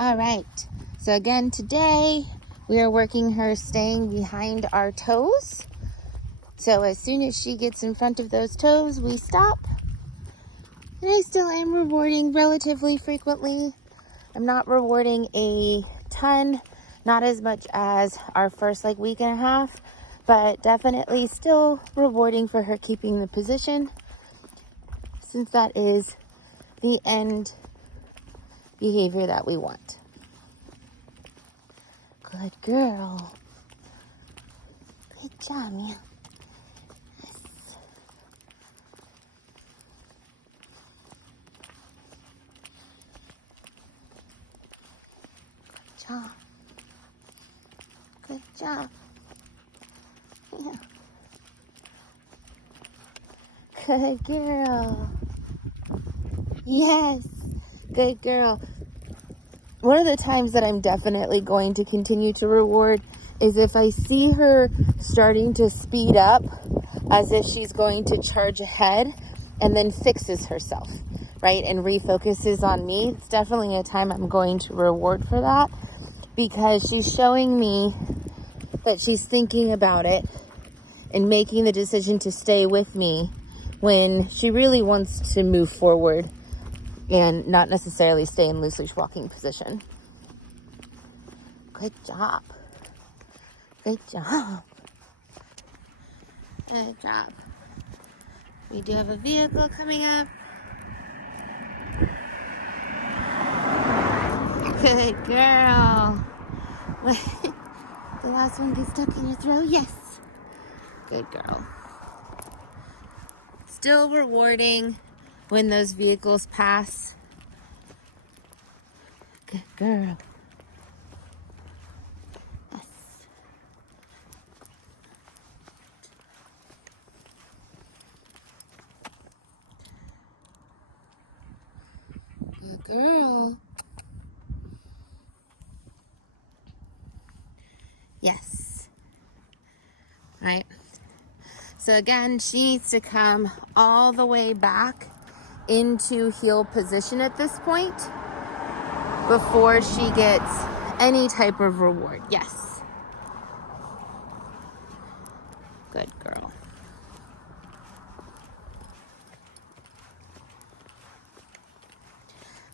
All right, so again today we are working her staying behind our toes. So as soon as she gets in front of those toes, we stop. And I still am rewarding relatively frequently. I'm not rewarding a ton, not as much as our first week and a half, but definitely still rewarding for her keeping the position, since that is the end behavior that we want. Good girl. Good job, Mia. Yes. Good job. Good job. Yeah. Good girl. Yes. Good girl. One of the times that I'm definitely going to continue to reward is if I see her starting to speed up as if she's going to charge ahead and then fixes herself, right? And refocuses on me. It's definitely a time I'm going to reward for that, because she's showing me that she's thinking about it and making the decision to stay with me when she really wants to move forward and not necessarily stay in loose leash walking position. Good job. Good job. Good job. We do have a vehicle coming up. Good girl. The last one gets stuck in your throat? Yes. Good girl. Still rewarding when those vehicles pass. Good girl. Yes. Good girl. Yes. All right. So again, she needs to come all the way back into heel position at this point before she gets any type of reward. Yes. Good girl.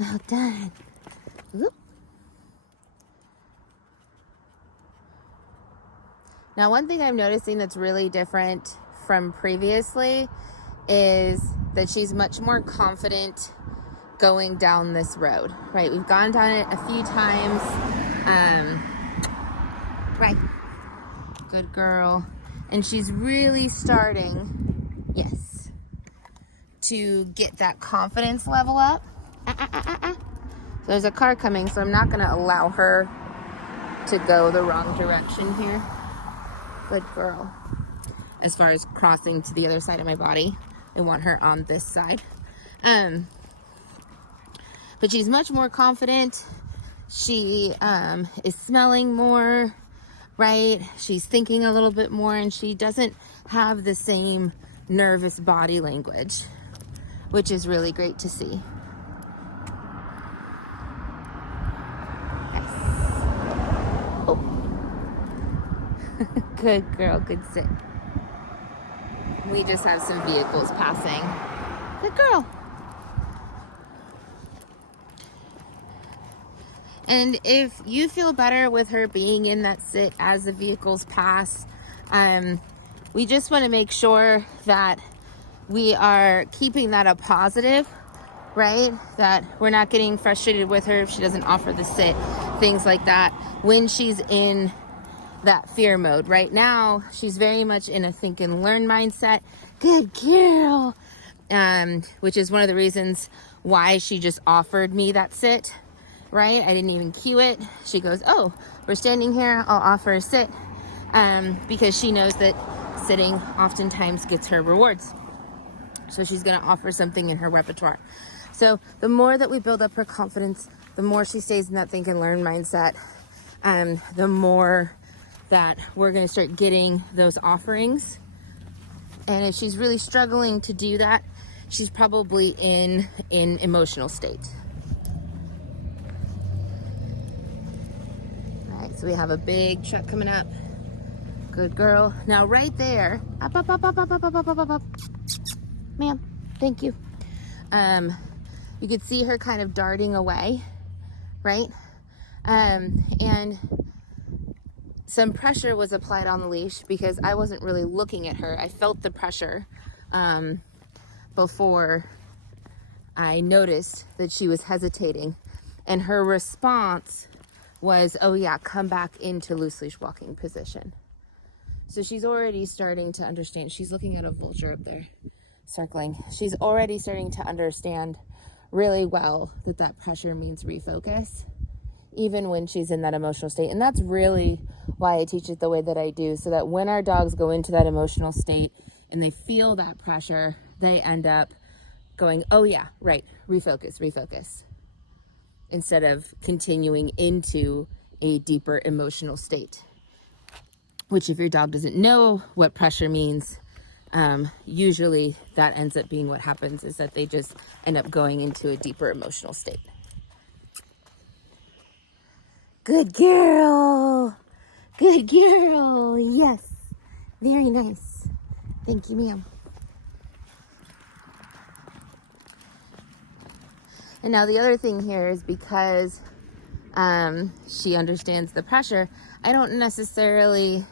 Well done. Whoop. Now, one thing I'm noticing that's really different from previously is that she's much more confident going down this road, right? We've gone down it a few times. Right. Good girl. And she's really starting, yes, to get that confidence level up. So there's a car coming, so I'm not going to allow her to go the wrong direction here. Good girl. As far as crossing to the other side of my body, I want her on this side. But she's much more confident. She is smelling more, right? She's thinking a little bit more, and she doesn't have the same nervous body language, which is really great to see. Yes. Oh. Good girl, good sit. We just have some vehicles passing. Good girl. And if you feel better with her being in that sit as the vehicles pass, we just want to make sure that we are keeping that a positive, right? That we're not getting frustrated with her if she doesn't offer the sit, things like that, when she's in that fear mode. Right now, she's very much in a think and learn mindset. Good girl. Which is one of the reasons why she just offered me that sit. Right? I didn't even cue it. She goes, oh, we're standing here, I'll offer a sit, because she knows that sitting oftentimes gets her rewards. So she's going to offer something in her repertoire. So the more that we build up her confidence, the more she stays in that think and learn mindset, the more that we're going to start getting those offerings. And if she's really struggling to do that, she's probably in an emotional state. So we have a big truck coming up. Good girl. Now right there, up, up, up, up, up, up, up, up, up, up, up. Ma'am, thank you. You could see her kind of darting away, right? And some pressure was applied on the leash because I wasn't really looking at her. I felt the pressure before I noticed that she was hesitating. And her response was, oh yeah, come back into loose leash walking position. So she's already starting to understand. She's looking at a vulture up there, circling. She's already starting to understand really well that that pressure means refocus, even when she's in that emotional state. And that's really why I teach it the way that I do, so that when our dogs go into that emotional state and they feel that pressure, they end up going, oh yeah, right, refocus, refocus, instead of continuing into a deeper emotional state. Which, if your dog doesn't know what pressure means, usually that ends up being what happens, is that they just end up going into a deeper emotional state. Good girl. Good girl. Yes. Very nice. Thank you, ma'am. And now the other thing here is because she understands the pressure, I don't necessarily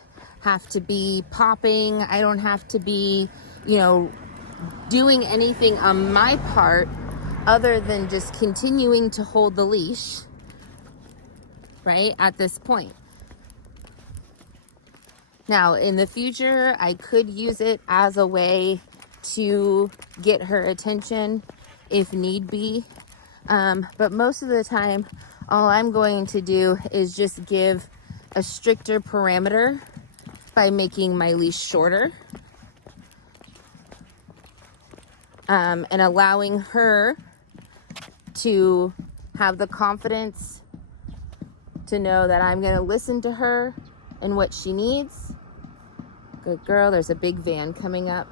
have to be popping. I don't have to be, doing anything on my part other than just continuing to hold the leash, right, at this point. Now, in the future, I could use it as a way to get her attention if need be. But most of the time, all I'm going to do is just give a stricter parameter by making my leash shorter, and allowing her to have the confidence to know that I'm going to listen to her and what she needs. Good girl. There's a big van coming up.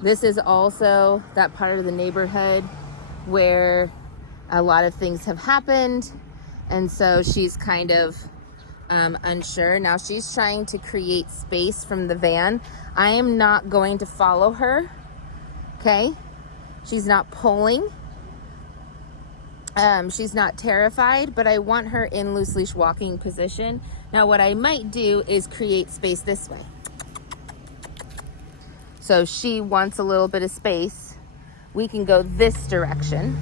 This is also that part of the neighborhood where a lot of things have happened, and so she's kind of unsure. Now she's trying to create space from the van. I am not going to follow her, okay? She's not pulling. She's not terrified, but I want her in loose leash walking position. Now what I might do is create space this way. So she wants a little bit of space. We can go this direction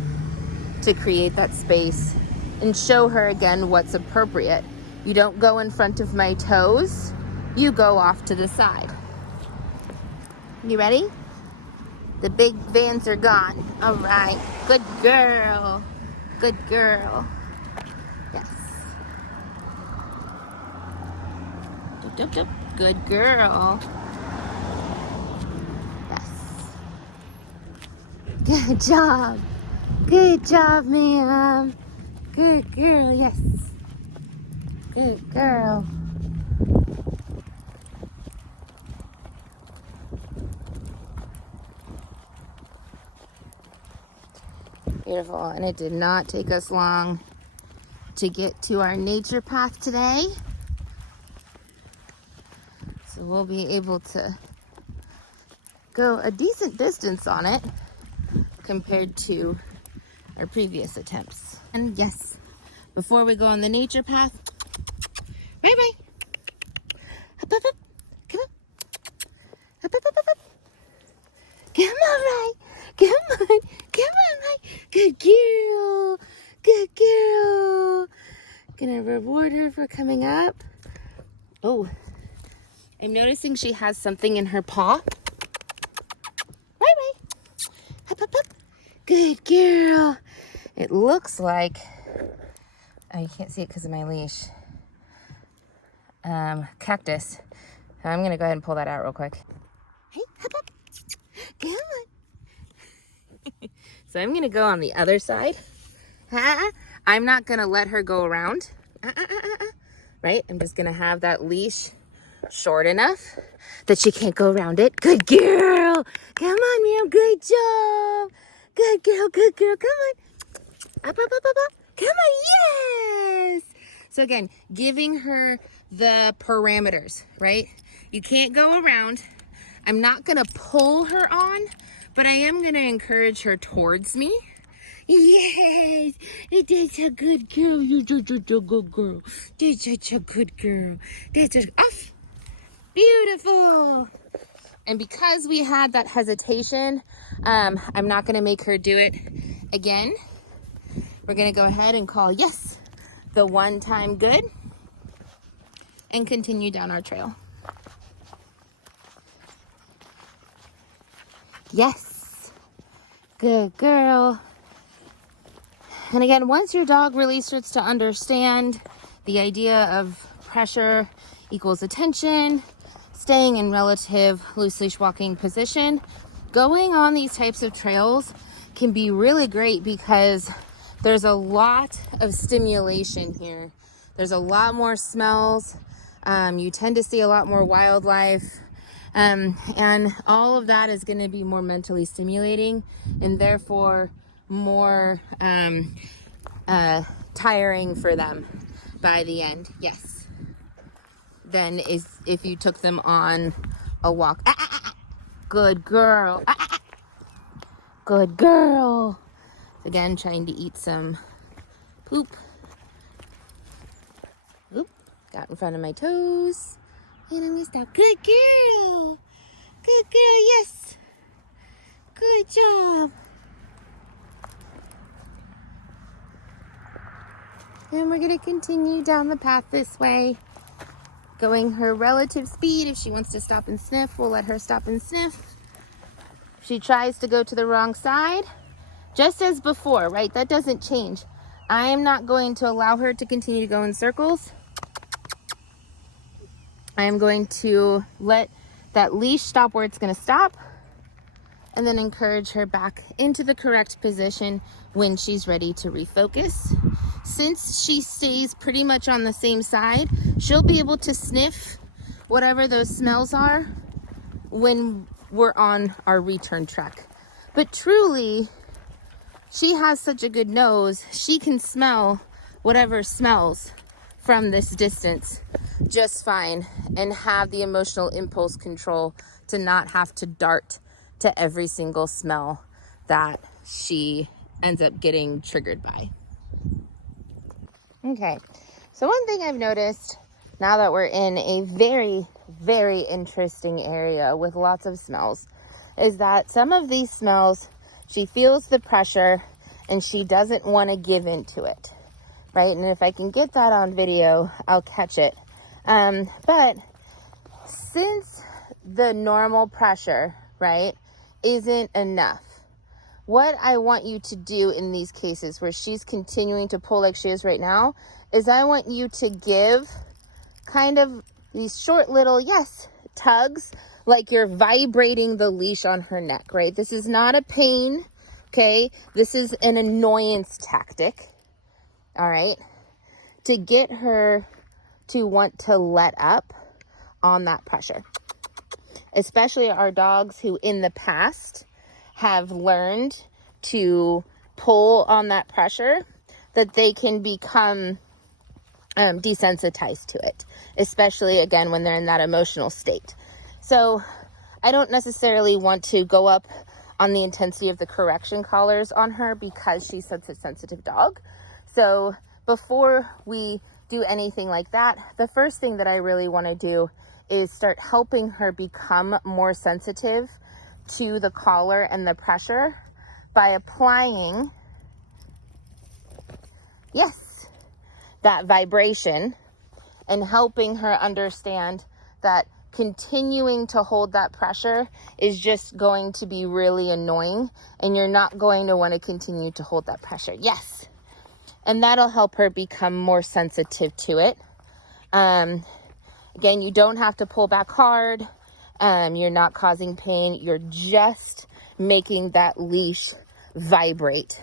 to create that space and show her again what's appropriate. You don't go in front of my toes, you go off to the side. You ready? The big vans are gone. All right, good girl. Good girl. Yes. Doop, doop, doop. Good girl. Yes. Good job. Good job, ma'am. Good girl, yes. Good girl. Beautiful. And it did not take us long to get to our nature path today. So we'll be able to go a decent distance on it compared to our previous attempts. And yes, before we go on the nature path, bye-bye. Up, up, up. Come on. Up, up, up, up, up. Come on, Rai. Come on. Come on, Rai. Good girl. Good girl. Gonna reward her for coming up. Oh, I'm noticing she has something in her paw. Rai. Up, up, up. Good girl. It looks like, oh, you can't see it because of my leash. Cactus. I'm gonna go ahead and pull that out real quick. Hey, hop up. Come on. So I'm gonna go on the other side. I'm not gonna let her go around. Right? I'm just gonna have that leash short enough that she can't go around it. Good girl. Come on, ma'am. Good job. Good girl. Good girl. Come on. Up, up, up, up, up. Come on. Yes. So again, giving her the parameters, right? You can't go around. I'm not gonna pull her on, but I am gonna encourage her towards me. Yes, that's a good girl. You're such a good girl. That's such a good girl. That's a, off. Beautiful. And because we had that hesitation, I'm not gonna make her do it again. We're gonna go ahead and call yes, the one time good, and continue down our trail. Yes, good girl. And again, once your dog really starts to understand the idea of pressure equals attention, staying in relative loose leash walking position, going on these types of trails can be really great because there's a lot of stimulation here. There's a lot more smells. You tend to see a lot more wildlife. And all of that is going to be more mentally stimulating and therefore more tiring for them by the end. Yes. Than is if you took them on a walk. Good girl. Good girl. Again, trying to eat some poop. Oop, got in front of my toes. And I'm gonna stop. Good girl. Good girl, yes. Good job. And we're gonna continue down the path this way, going her relative speed. If she wants to stop and sniff, we'll let her stop and sniff. If she tries to go to the wrong side, just as before, right? That doesn't change. I am not going to allow her to continue to go in circles. I am going to let that leash stop where it's going to stop and then encourage her back into the correct position when she's ready to refocus. Since she stays pretty much on the same side, she'll be able to sniff whatever those smells are when we're on our return trek. But truly, she has such a good nose, she can smell whatever smells from this distance just fine and have the emotional impulse control to not have to dart to every single smell that she ends up getting triggered by. Okay, so one thing I've noticed now that we're in a very, very interesting area with lots of smells is that some of these smells, she feels the pressure and she doesn't want to give into it, right? And if I can get that on video, I'll catch it. But since the normal pressure, right, isn't enough, what I want you to do in these cases where she's continuing to pull like she is right now is I want you to give kind of these short little, yes, tugs, like you're vibrating the leash on her neck, right? This is not a pain, okay? This is an annoyance tactic, all right? To get her to want to let up on that pressure. Especially our dogs who in the past have learned to pull on that pressure, that they can become desensitized to it, especially again when they're in that emotional state. So I don't necessarily want to go up on the intensity of the correction collars on her because she's such a sensitive dog. So before we do anything like that, the first thing that I really want to do is start helping her become more sensitive to the collar and the pressure by applying, yes, that vibration and helping her understand that continuing to hold that pressure is just going to be really annoying and you're not going to want to continue to hold that pressure. Yes. And that'll help her become more sensitive to it. Again, you don't have to pull back hard. You're not causing pain. You're just making that leash vibrate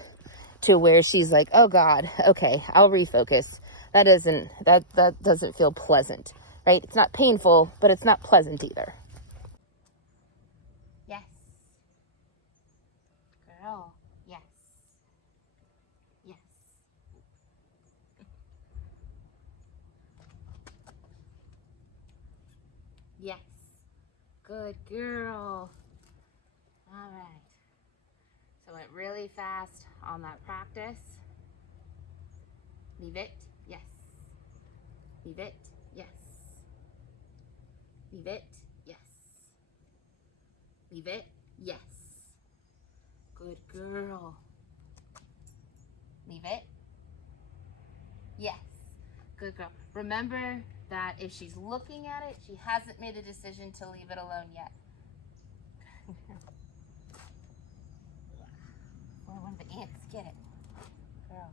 to where she's like, oh God, okay, I'll refocus. That doesn't feel pleasant, right? It's not painful, but it's not pleasant either. Yes. Girl. Yes. Yes. Yes. Good girl. All right. So it went really fast on that practice. Leave it. Yes. Leave it. Yes. Leave it. Yes. Leave it. Yes. Good girl. Leave it. Yes. Good girl. Remember that if she's looking at it, she hasn't made a decision to leave it alone yet. Or when the ants get it. Girl.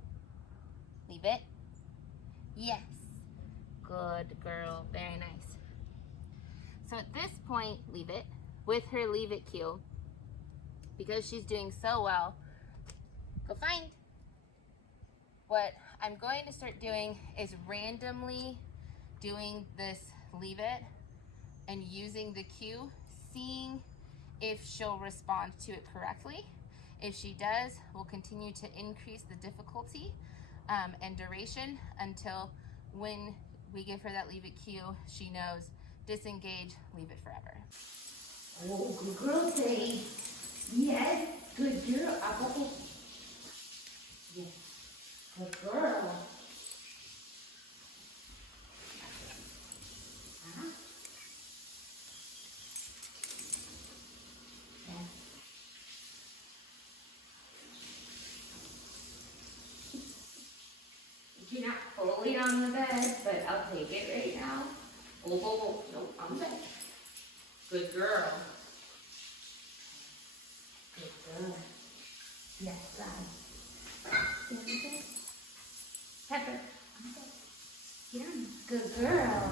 Leave it. Yes. Good girl. Very nice. So at this point, leave it. With her leave it cue, because she's doing so well, go find. What I'm going to start doing is randomly doing this leave it and using the cue, seeing if she'll respond to it correctly. If she does, we'll continue to increase the difficulty and duration until when we give her that leave it cue, she knows disengage, leave it forever. Oh, good girl, Sadie. Yes, good girl. Up, up, up. Yes, good girl. Huh? Yes. You're not fully on the bed, but I'll take it right now. Oh, oh, oh. Nope, on the bed. Good girl. Good girl. Yes, son. Pepper. Get on. Good girl.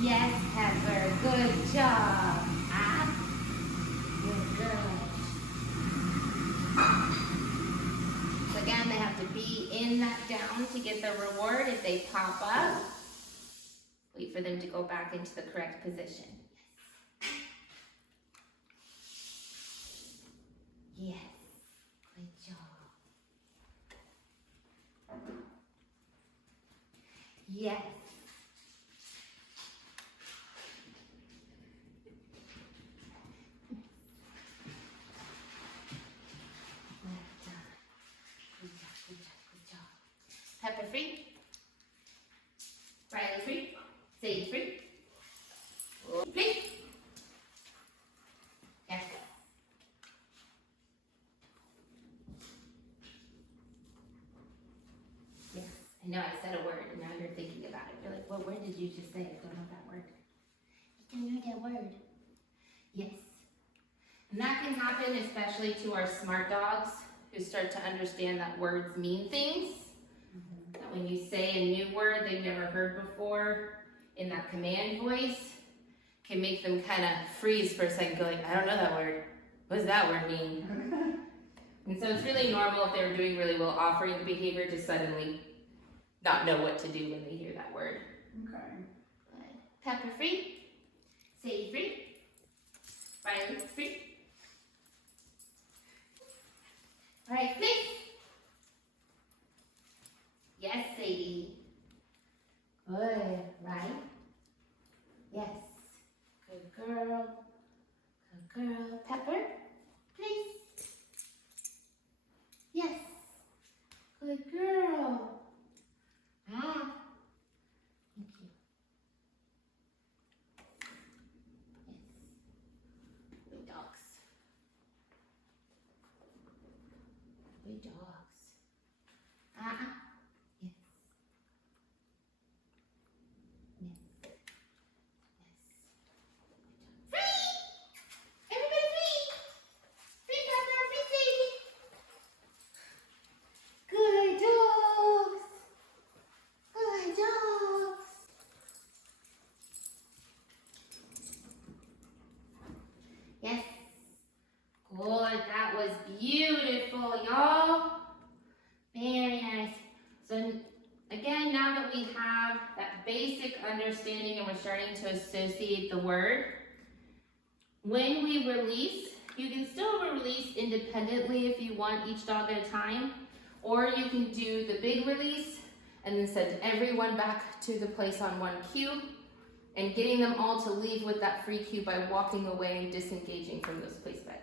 Yes, Pepper. Good job. Ah. Good girl. So again, they have to be in that down to get the reward. If they pop up, wait for them to go back into the correct position. Yes. Good job. Yes. Good job, good job, good job. Pepper free. Riley free. Sadie free. Free. Yes. Yes. I know I said a word and now you're thinking about it. You're like, what word did you just say? I don't know that word. You don't know that word. Yes. And that can happen especially to our smart dogs who start to understand that words mean things. That when you say a new word they've never heard before in that command voice, can make them kind of freeze for a second, go like, I don't know that word. What does that word mean? And so it's really normal if they're doing really well offering the behavior to suddenly not know what to do when they hear that word. Okay. Good. Pepper free. Sadie free. Riley free. All right, please. Yes, Sadie. Good, right? Yes. Good girl. Good girl. Pepper, please. Yes. Good girl. Ah. Thank you. Yes. Good dogs. Good dogs. Ah. Yes. Yes. Yes. Free! Everybody free! Free Pepper, free Sadie! Good dogs! Good dogs! Yes. Good, that was beautiful, y'all. Very nice. So again, now that we have that basic understanding and we're starting to associate the word, when we release, You can still release independently if you want, each dog at a time, or you can do the big release and then send everyone back to the place on one cue and getting them all to leave with that free cue by walking away and disengaging from those place bags.